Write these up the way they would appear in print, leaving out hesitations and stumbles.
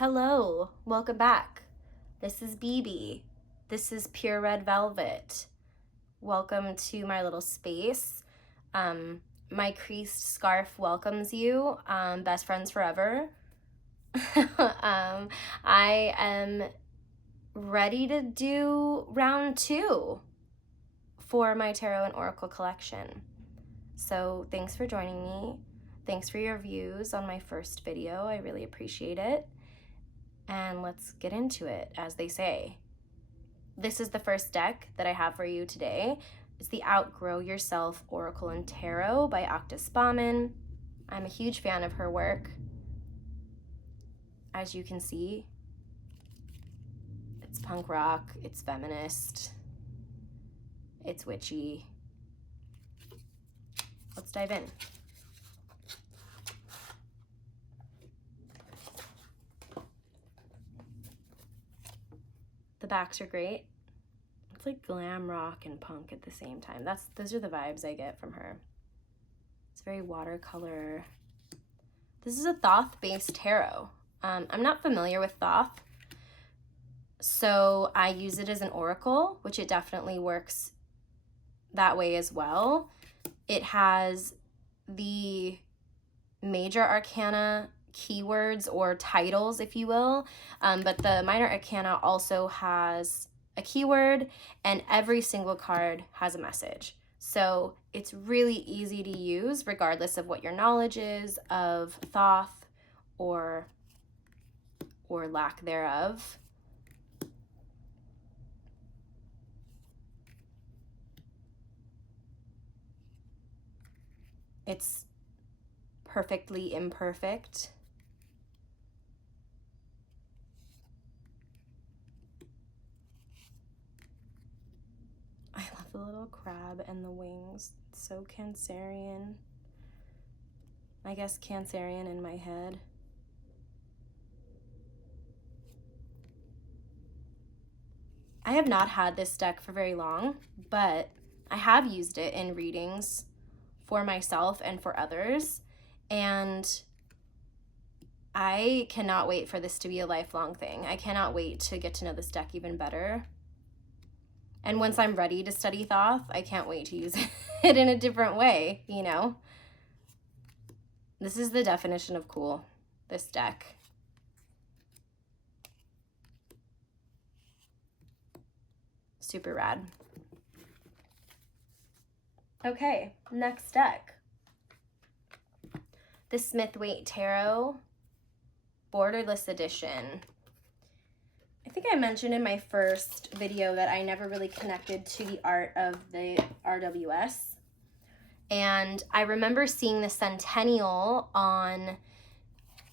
Hello, welcome back. This is BB. This is Pure Red Velvet. Welcome to my little space. My creased scarf welcomes you. Best friends forever. I am ready to do round 2 for my tarot and oracle collection. So thanks for joining me. Thanks for your views on my first video. I really appreciate it. And let's get into it, as they say. This is the first deck that I have for you today. It's the Outgrow Yourself Oracle and Tarot by Äkta Spåman. I'm a huge fan of her work. As you can see, it's punk rock, it's feminist, it's witchy. Let's dive in. The backs are great. It's like glam rock and punk at the same time. Those are the vibes I get from her. It's very watercolor. This is a Thoth-based tarot. I'm not familiar with Thoth, so I use it as an oracle, which it definitely works that way as well. It has the major arcana keywords or titles, if you will, but the minor arcana also has a keyword, and every single card has a message. So it's really easy to use regardless of what your knowledge is of Thoth or lack thereof. It's perfectly imperfect. I love the little crab and the wings. It's so Cancerian. I guess Cancerian in my head. I have not had this deck for very long, but I have used it in readings for myself and for others, and I cannot wait for this to be a lifelong thing. I cannot wait to get to know this deck even better. And once I'm ready to study Thoth, I can't wait to use it in a different way, you know? This is the definition of cool, this deck. Super rad. Okay, next deck. The Smith-Waite Tarot Borderless Edition. I think I mentioned in my first video that I never really connected to the art of the RWS. And I remember seeing the Centennial on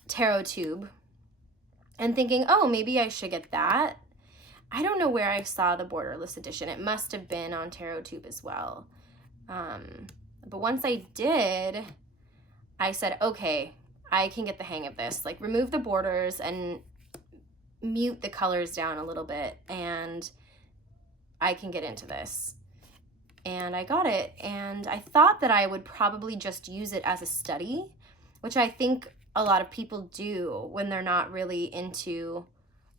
TarotTube and thinking, oh, maybe I should get that. I don't know where I saw the Borderless Edition. It must have been on TarotTube as well. But once I did, I said, okay, I can get the hang of this. Like, remove the borders and mute the colors down a little bit, and I can get into this. And I got it, and I thought that I would probably just use it as a study, which I think a lot of people do when they're not really into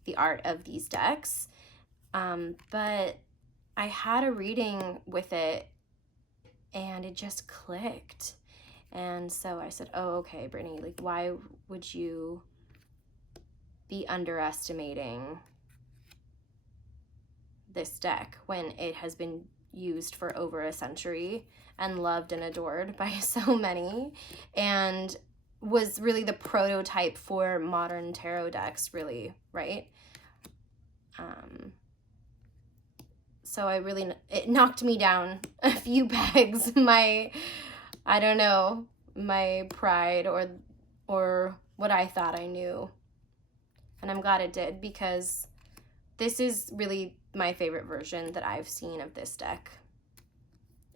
the art of these decks. But I had a reading with it, and it just clicked. And so I said, oh, okay, Brittany, like, why would you be underestimating this deck when it has been used for over a century and loved and adored by so many, and was really the prototype for modern tarot decks, really, right? So it knocked me down a few pegs. My pride or what I thought I knew. And I'm glad it did, because this is really my favorite version that I've seen of this deck.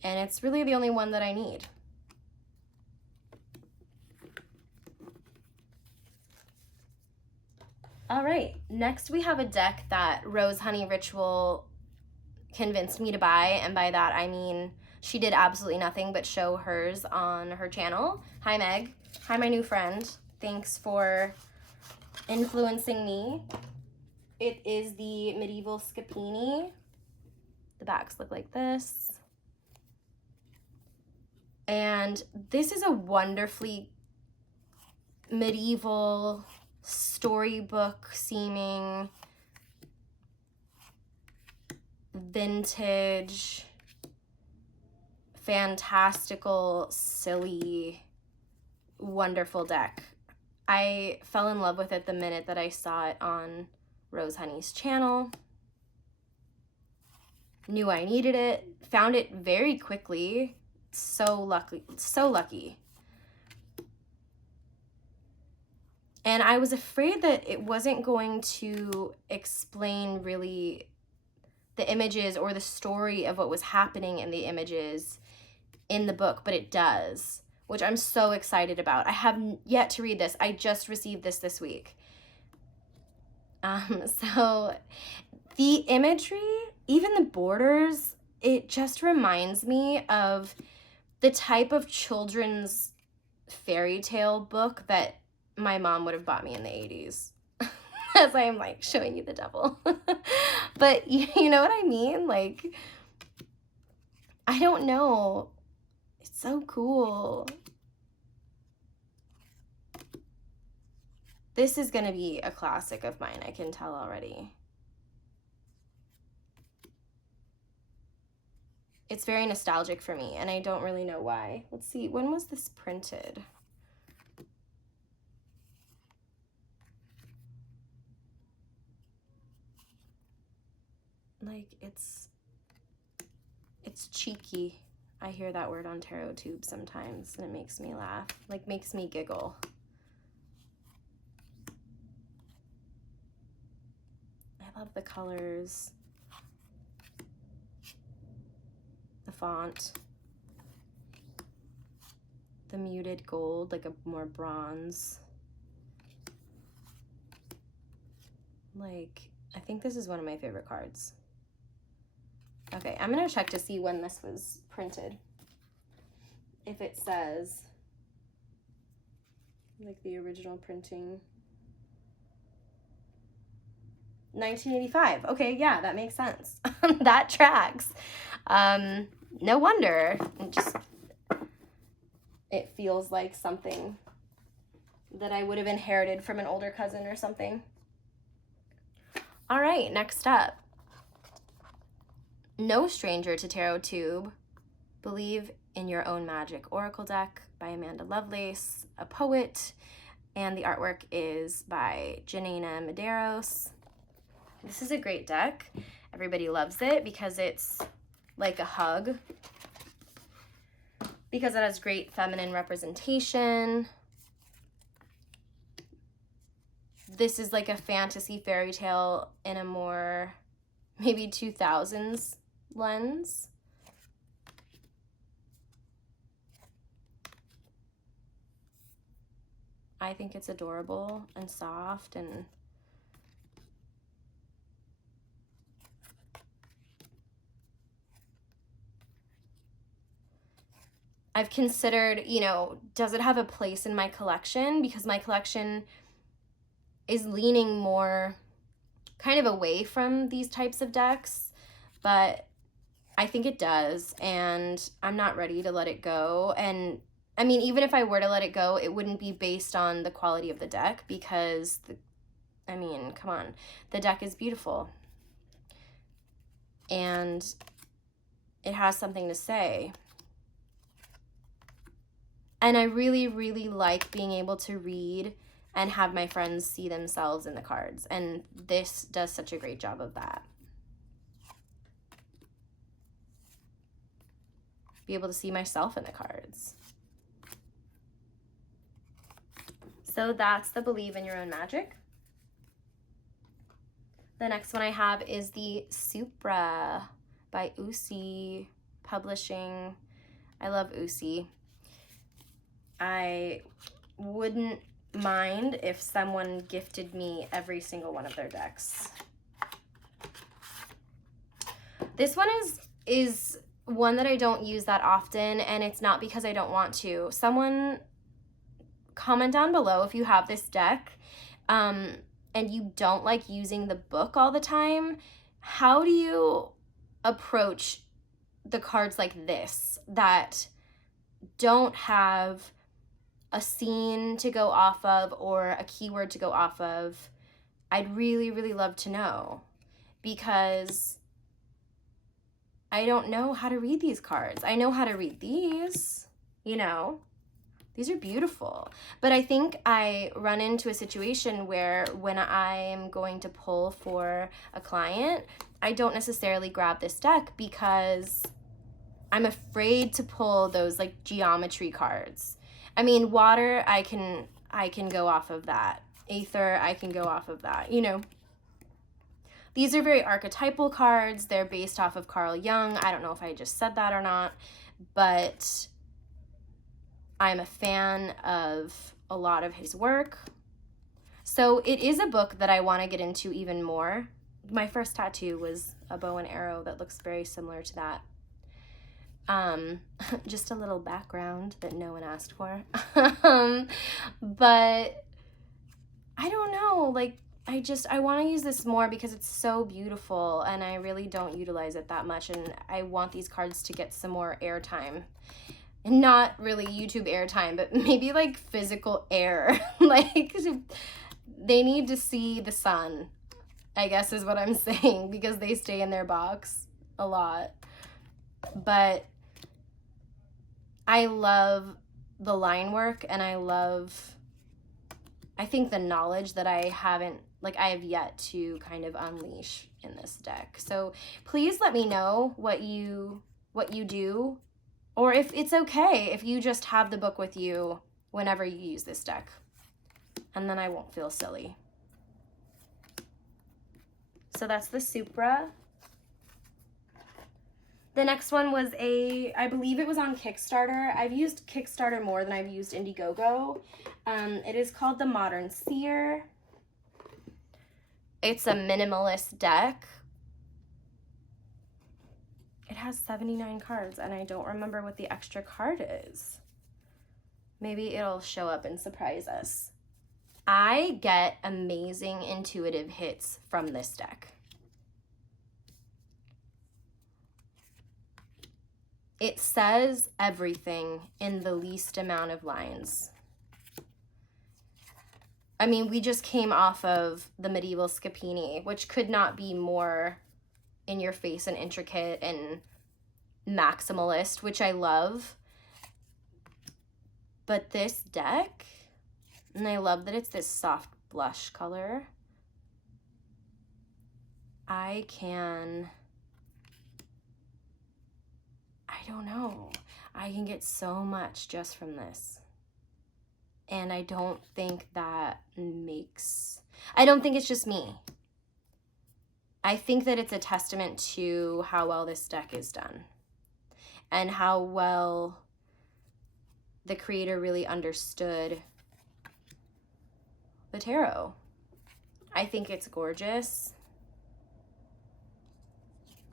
And it's really the only one that I need. All right, next we have a deck that Rose Honey Ritual convinced me to buy, and by that I mean she did absolutely nothing but show hers on her channel. Hi, Meg. Hi, my new friend. Thanks for influencing me. It is the Medieval Scapini. The backs look like this. And this is a wonderfully medieval storybook seeming vintage, fantastical, silly, wonderful deck. I fell in love with it the minute that I saw it on Rose Honey's channel. Knew I needed it, found it very quickly. So lucky, so lucky. And I was afraid that it wasn't going to explain really the images or the story of what was happening in the images in the book, but it does, which I'm so excited about. I have yet to read this. I just received this week. So the imagery, even the borders, it just reminds me of the type of children's fairy tale book that my mom would have bought me in the 80s. As I am like showing you the devil. But you know what I mean? Like, I don't know. It's so cool. This is going to be a classic of mine, I can tell already. It's very nostalgic for me, and I don't really know why. Let's see, when was this printed? Like, it's cheeky. I hear that word on tarot tube sometimes, and it makes me laugh. Like, makes me giggle. I love the colors. The font. The muted gold, like a more bronze. Like, I think this is one of my favorite cards. Okay, I'm gonna check to see when this was printed. If it says, like, the original printing. 1985. Okay, yeah, that makes sense. That tracks. No wonder. It feels like something that I would have inherited from an older cousin or something. All right, next up. No Stranger to Tarot Tube, Believe in Your Own Magic Oracle Deck by Amanda Lovelace, a poet, and the artwork is by Janaina Medeiros. This is a great deck. Everybody loves it because it's like a hug, because it has great feminine representation. This is like a fantasy fairy tale in a more maybe 2000s lens. I think it's adorable and soft, and I've considered, you know, does it have a place in my collection? Because my collection is leaning more kind of away from these types of decks, but I think it does, and I'm not ready to let it go. And I mean, even if I were to let it go, it wouldn't be based on the quality of the deck, because I mean, come on, the deck is beautiful and it has something to say. And I really, really like being able to read and have my friends see themselves in the cards, and this does such a great job of that. Be able to see myself in the cards. So that's the Believe in Your Own Magic. The next one I have is the Supra by Uusi Publishing. I love Uusi. I wouldn't mind if someone gifted me every single one of their decks. This one is one that I don't use that often, and it's not because I don't want to. Someone comment down below if you have this deck and you don't like using the book all the time, how do you approach the cards like this that don't have a scene to go off of or a keyword to go off of? I'd really, really love to know, because I don't know how to read these cards. I know how to read these, you know. These are beautiful. But I think I run into a situation where when I'm going to pull for a client, I don't necessarily grab this deck because I'm afraid to pull those like geometry cards. I mean, water, I can go off of that. Aether, I can go off of that, you know. These are very archetypal cards. They're based off of Carl Jung. I don't know if I just said that or not, but I'm a fan of a lot of his work. So it is a book that I want to get into even more. My first tattoo was a bow and arrow that looks very similar to that. Just a little background that no one asked for. But I don't know, like, I want to use this more because it's so beautiful and I really don't utilize it that much, and I want these cards to get some more airtime. And not really YouTube airtime, but maybe like physical air. Like, they need to see the sun, I guess is what I'm saying, because they stay in their box a lot. But I love the line work, and I think the knowledge that I have yet to kind of unleash in this deck. So please let me know what you do, or if it's okay if you just have the book with you whenever you use this deck, and then I won't feel silly. So that's the Supra. The next one was I believe it was on Kickstarter. I've used Kickstarter more than I've used Indiegogo. It is called the Modern Seer. It's a minimalist deck. It has 79 cards, and I don't remember what the extra card is. Maybe it'll show up and surprise us. I get amazing intuitive hits from this deck. It says everything in the least amount of lines. I mean, we just came off of the medieval Scapini, which could not be more in your face and intricate and maximalist, which I love. But this deck, and I love that it's this soft blush color. I don't know. I can get so much just from this. And I don't think it's just me. I think that it's a testament to how well this deck is done and how well the creator really understood the tarot. I think it's gorgeous.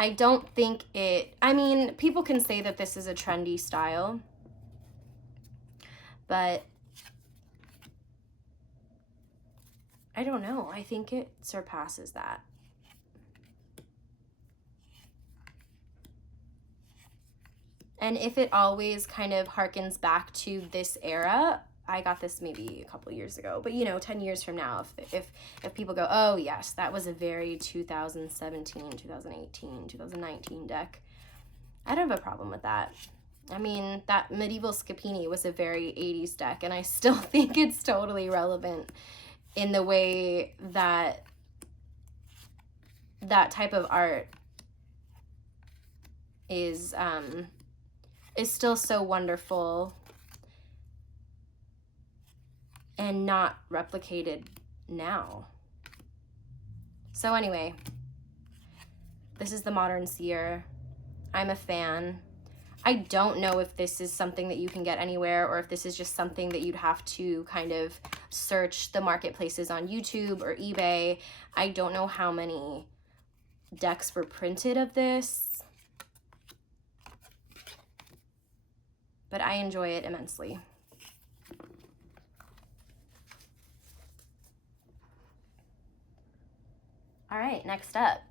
I don't think I mean, people can say that this is a trendy style, but I don't know. I think it surpasses that. And if it always kind of harkens back to this era, I got this maybe a couple years ago, but 10 years from now, if people go, oh yes, that was a very 2017, 2018, 2019 deck, I don't have a problem with that. I mean, that medieval Scapini was a very 80s deck, and I still think it's totally relevant in the way that that type of art is still so wonderful and not replicated now. So anyway, this is the Modern Seer. I'm a fan. I don't know if this is something that you can get anywhere, or if this is just something that you'd have to kind of search the marketplaces on YouTube or eBay. I don't know how many decks were printed of this, but I enjoy it immensely. All right, next up,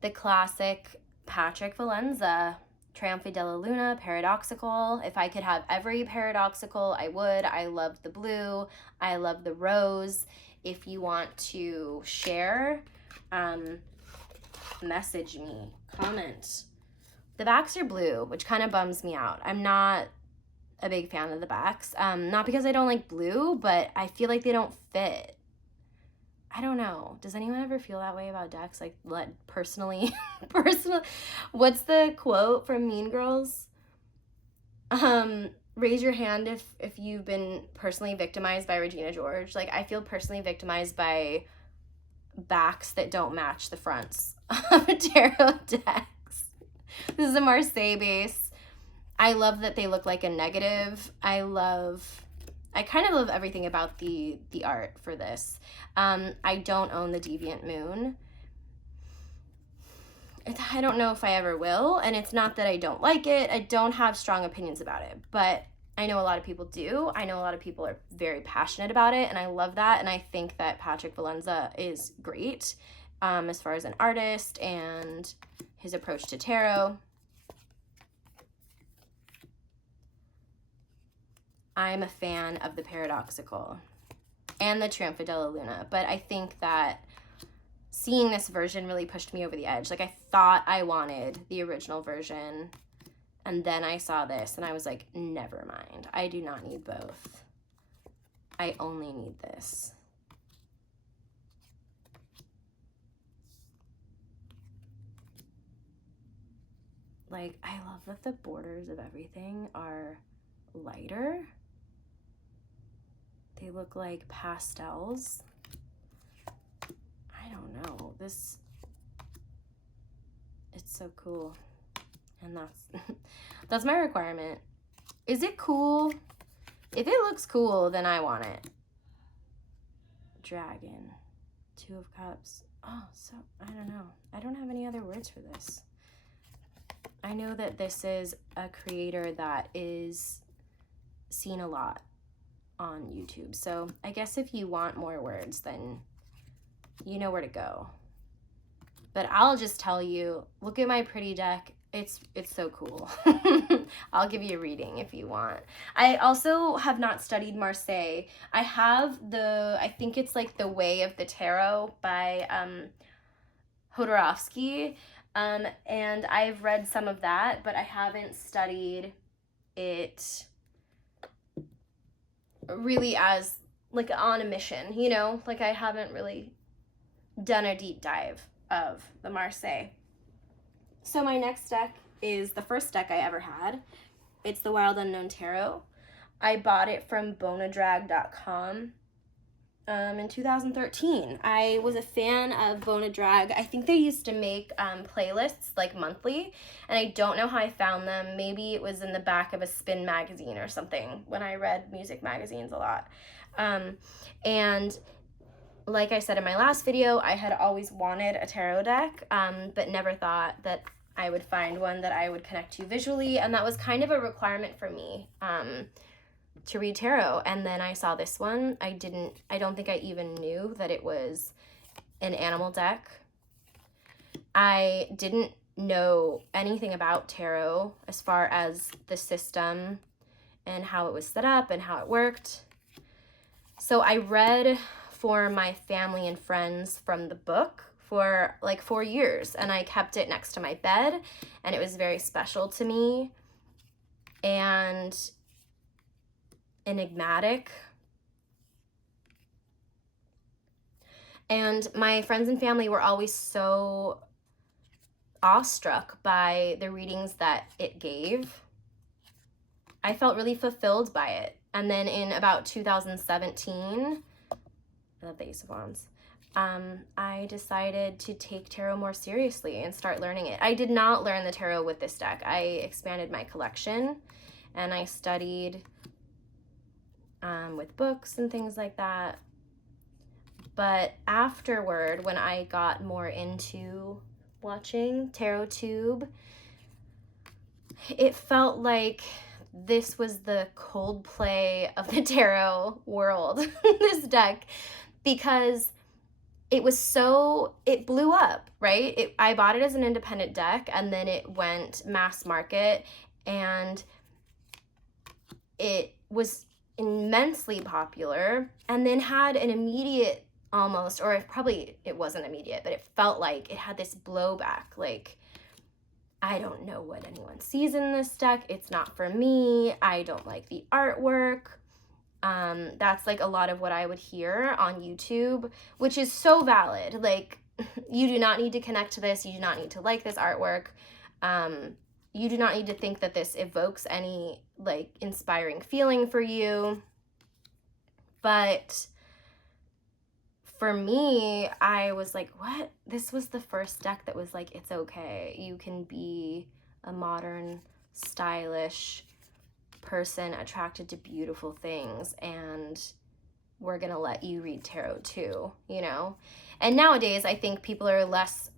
the classic Patrick Valenza, Trionfi della Luna, Paradoxical. If I could have every Paradoxical, I would. I love the blue. I love the rose. If you want to share, message me, comment. The backs are blue, which kind of bums me out. I'm not a big fan of the backs. Not because I don't like blue, but I feel like they don't fit. I don't know. Does anyone ever feel that way about decks? Like, personally, what's the quote from Mean Girls? Raise your hand if you've been personally victimized by Regina George. Like, I feel personally victimized by backs that don't match the fronts of tarot decks. This is a Marseille base. I love that they look like a negative. I kind of love everything about the art for this. I don't own the Deviant Moon. I don't know if I ever will, and it's not that I don't like it. I don't have strong opinions about it, but I know a lot of people do. I know a lot of people are very passionate about it, and I love that, and I think that Patrick Valenza is great as far as an artist and his approach to tarot. I'm a fan of the Paradoxical and the Trionfi della Luna, but I think that seeing this version really pushed me over the edge. Like, I thought I wanted the original version, and then I saw this, and I was like, never mind. I do not need both. I only need this. Like, I love that the borders of everything are lighter. They look like pastels. I don't know. It's so cool. And that's my requirement. Is it cool? If it looks cool, then I want it. Dragon. 2 of Cups. Oh, so, I don't know. I don't have any other words for this. I know that this is a creator that is seen a lot on YouTube. So I guess if you want more words, then you know where to go. But I'll just tell you, look at my pretty deck. It's so cool. I'll give you a reading if you want. I also have not studied Marseille. I have I think it's like The Way of the Tarot by Jodorowsky. And I've read some of that, but I haven't studied it really as like on a mission, you know? Like, I haven't really done a deep dive of the Marseille. So my next deck is the first deck I ever had. It's the Wild Unknown Tarot. I bought it from bonadrag.com in 2013. I was a fan of Bonadrag. I think they used to make playlists like monthly, and I don't know how I found them. Maybe it was in the back of a Spin magazine or something when I read music magazines a lot. And like I said in my last video, I had always wanted a tarot deck, but never thought that I would find one that I would connect to visually, and that was kind of a requirement for me to read tarot. And then I saw this one. I don't think I even knew that it was an animal deck. I didn't know anything about tarot as far as the system and how it was set up and how it worked. So I read for my family and friends from the book for like 4 years, and I kept it next to my bed, and it was very special to me and enigmatic. And my friends and family were always so awestruck by the readings that it gave. I felt really fulfilled by it. And then in about 2017, I love the Ace of Wands, I decided to take tarot more seriously and start learning it. I did not learn the tarot with this deck. I expanded my collection, and I studied with books and things like that. But afterward, when I got more into watching TarotTube, it felt like this was the Coldplay of the tarot world, this deck, because it was so, it blew up, right? I bought it as an independent deck, and then it went mass market, and it was immensely popular, and then had an immediate almost, or probably it wasn't immediate, but it felt like it had this blowback. Like, I don't know what anyone sees in this deck. It's not for me. I don't like the artwork. That's like a lot of what I would hear on YouTube, which is so valid. Like, you do not need to connect to this. You do not need to like this artwork. You do not need to think that this evokes any like inspiring feeling for you. But for me, I was like, what? This was the first deck that was like, it's okay. You can be a modern, stylish person attracted to beautiful things, and we're gonna let you read tarot too, you know? And nowadays, I think people are less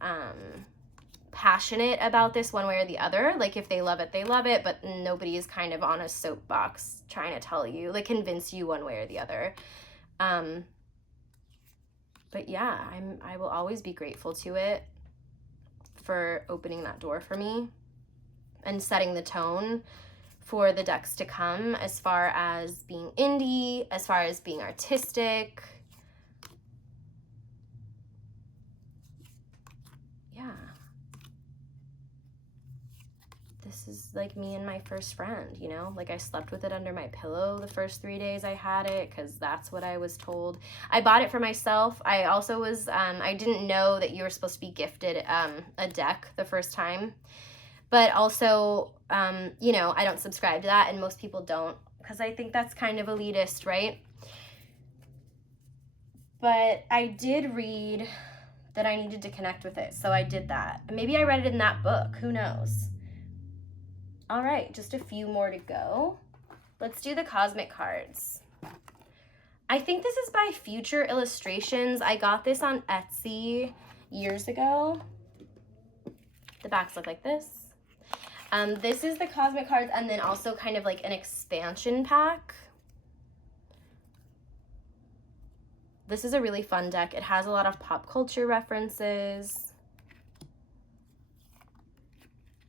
passionate about this one way or the other. Like, if they love it, they love it, but nobody is kind of on a soapbox trying to tell you, like, convince you one way or the other. But yeah, I will always be grateful to it for opening that door for me and setting the tone for the decks to come, as far as being indie, as far as being artistic. Yeah. This is like me and my first friend, you know? Like, I slept with it under my pillow the first 3 days I had it, because that's what I was told. I bought it for myself. I also was, I didn't know that you were supposed to be gifted a deck the first time. But also, you know, I don't subscribe to that, and most people don't, because I think that's kind of elitist, right? But I did read that I needed to connect with it, so I did that. Maybe I read it in that book. Who knows? All right, just a few more to go. Let's do the cosmic cards. I think this is by Future Illustrations. I got this on Etsy years ago. The backs look like this. This is the cosmic cards, and then also kind of like an expansion pack. This is a really fun deck. It has a lot of pop culture references.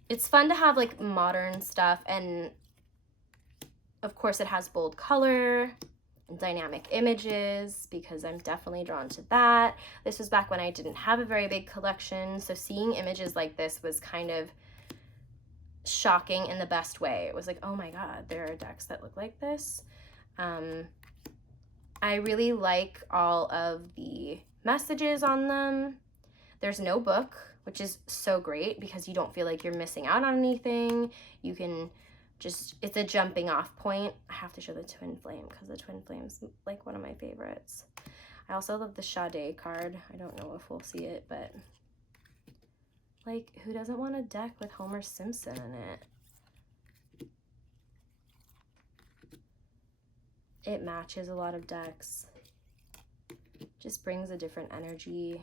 It's fun to have like modern stuff, and of course it has bold color and dynamic images, because I'm definitely drawn to that. This was back when I didn't have a very big collection, so seeing images like this was kind of shocking in the best way. It was like, oh my god, there are decks that look like this. I really like all of the messages on them. There's no book, which is so great, because you don't feel like you're missing out on anything. You can just, it's a jumping off point. I have to show the Twin Flame, because the Twin Flame's like one of my favorites. I also love the Sade card. I don't know if we'll see it, but like, who doesn't want a deck with Homer Simpson in it? It matches a lot of decks. Just brings a different energy.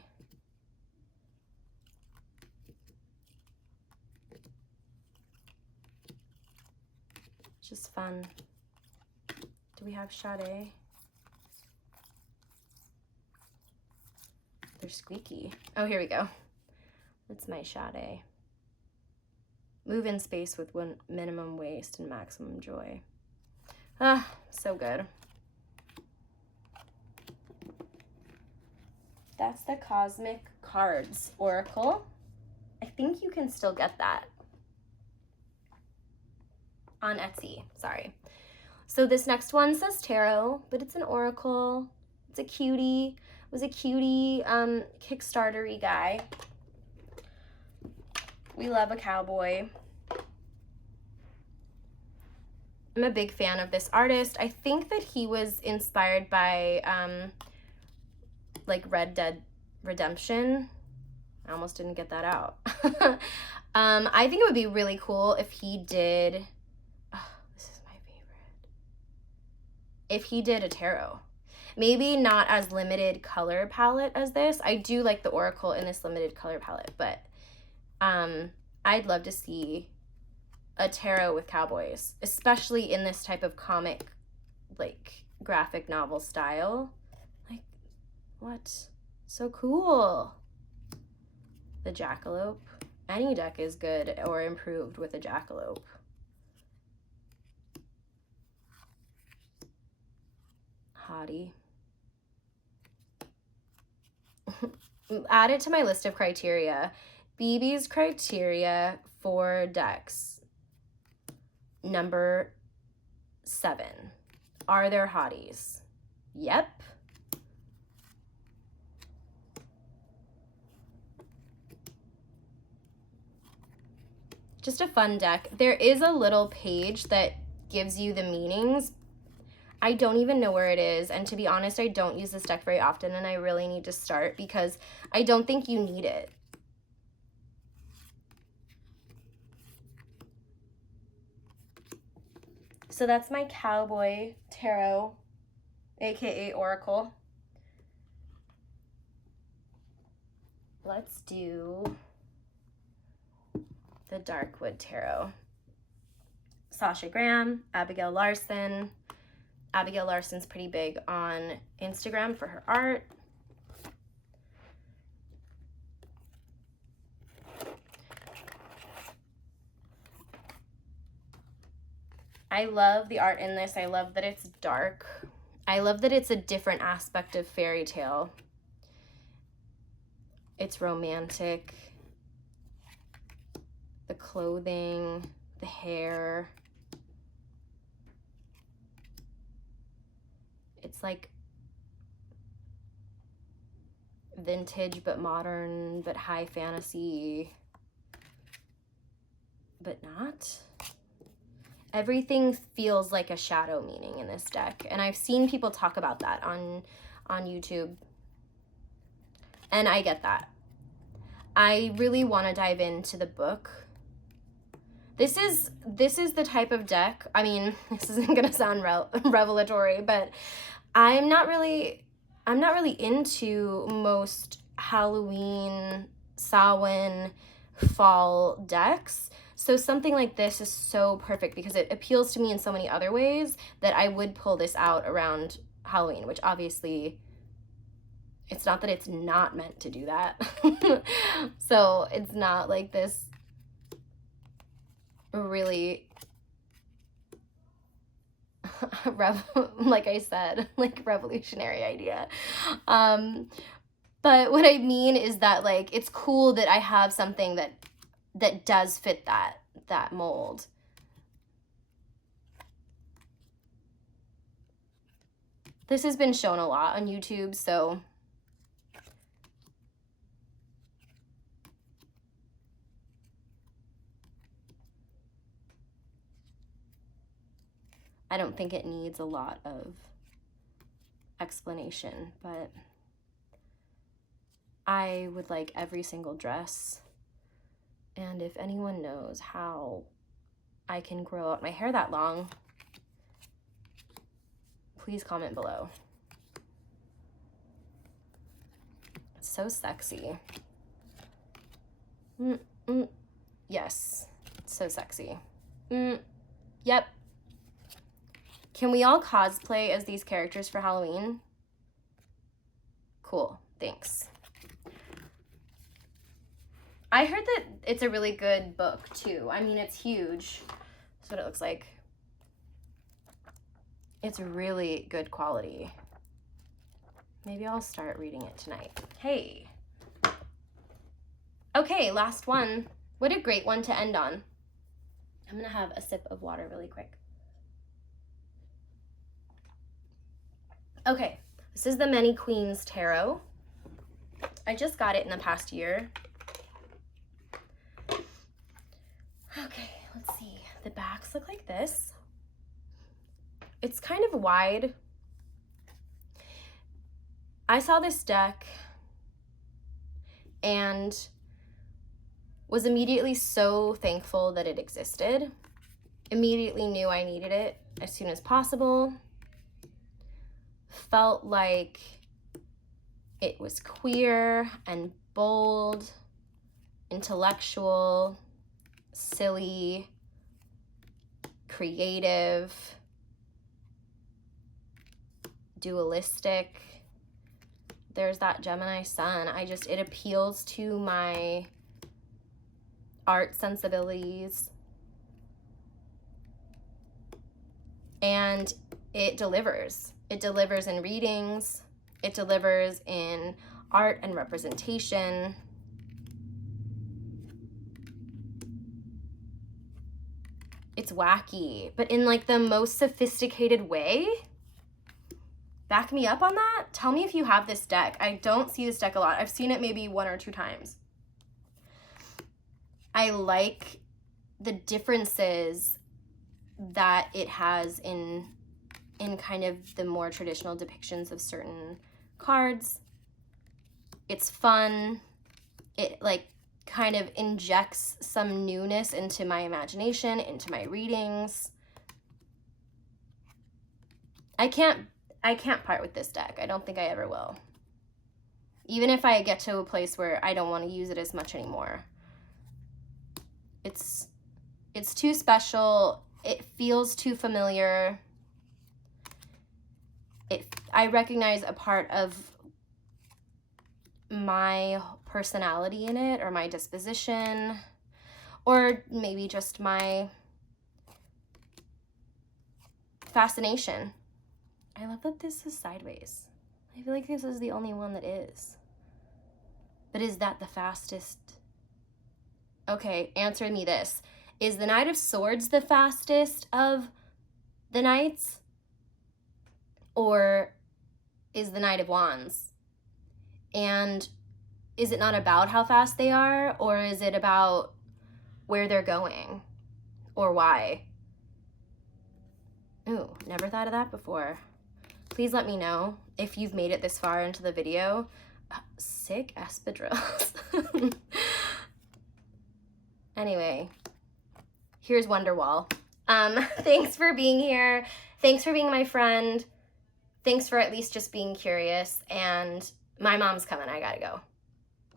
Just fun. Do we have Sade? They're squeaky. Oh, here we go. That's my Sade. Move in space with one minimum waste and maximum joy. Ah, so good. That's the Cosmic Cards Oracle. I think you can still get that on Etsy, sorry. So this next one says tarot, but it's an oracle. It's a cutie. It was a cutie Kickstarter-y guy. We love a cowboy. I'm a big fan of this artist. I think that he was inspired by like Red Dead Redemption. I almost didn't get that out. I think it would be really cool if he did, oh, this is my favorite, if he did a tarot. Maybe not as limited color palette as this. I do like the oracle in this limited color palette, but I'd love to see a tarot with cowboys, especially in this type of comic, like graphic novel style. Like, what? So cool. The Jackalope. Any deck is good or improved with a Jackalope. Hottie. Add it to my list of criteria. BB's criteria for decks. Number 7. Are there hotties? Yep. Just a fun deck. There is a little page that gives you the meanings. I don't even know where it is, and to be honest, I don't use this deck very often, and I really need to start because I don't think you need it. So that's my Cowboy Tarot, aka Oracle. Let's do the Darkwood Tarot. Sasha Graham, Abigail Larson. Abigail Larson's pretty big on Instagram for her art. I love the art in this. I love that it's dark. I love that it's a different aspect of fairy tale. It's romantic. The clothing, the hair. It's like vintage but modern but high fantasy, but not. Everything feels like a shadow meaning in this deck, and I've seen people talk about that on YouTube, and I get that. I really want to dive into the book. This is the type of deck, I mean, this isn't gonna sound revelatory, but I'm not really into most Halloween, Samhain, fall decks. So something like this is so perfect because it appeals to me in so many other ways that I would pull this out around Halloween, which obviously it's not that it's not meant to do that. So it's not like this really like I said, like revolutionary idea. But what I mean is that like it's cool that I have something that does fit that mold. This has been shown a lot on YouTube, so I don't think it needs a lot of explanation, but I would like every single dress. And if anyone knows how I can grow out my hair that long, please comment below. It's so sexy. Yes, it's so sexy. Yep. Can we all cosplay as these characters for Halloween? Cool, thanks. I heard that it's a really good book too. I mean, it's huge. That's what it looks like. It's really good quality. Maybe I'll start reading it tonight. Hey. Okay, last one. What a great one to end on. I'm gonna have a sip of water really quick. Okay, this is the Many Queens Tarot. I just got it in the past year. Okay, let's see. The backs look like this. It's kind of wide. I saw this deck and was immediately so thankful that it existed. Immediately knew I needed it as soon as possible. Felt like it was queer and bold, intellectual, silly, creative, dualistic, there's that Gemini sun. It appeals to my art sensibilities. And it delivers. It delivers in readings. It delivers in art and representation. It's wacky, but in like the most sophisticated way. Back me up on that. Tell me if you have this deck. I don't see this deck a lot. I've seen it maybe 1 or 2 times. I like the differences that it has in kind of the more traditional depictions of certain cards. It's fun. It like kind of injects some newness into my imagination, into my readings. I can't part with this deck. I don't think I ever will. Even if I get to a place where I don't want to use it as much anymore. It's too special. It feels too familiar. I recognize a part of my personality in it, or my disposition, or maybe just my fascination. I love that this is sideways. I feel like this is the only one that is. But is that the fastest? Okay, answer me this. Is the Knight of Swords the fastest of the Knights? Or is the Knight of Wands? And is it not about how fast they are? Or is it about where they're going? Or why? Ooh, never thought of that before. Please let me know if you've made it this far into the video. Sick espadrilles. Anyway, here's Wonderwall. Thanks for being here. Thanks for being my friend. Thanks for at least just being curious. And my mom's coming. I gotta go.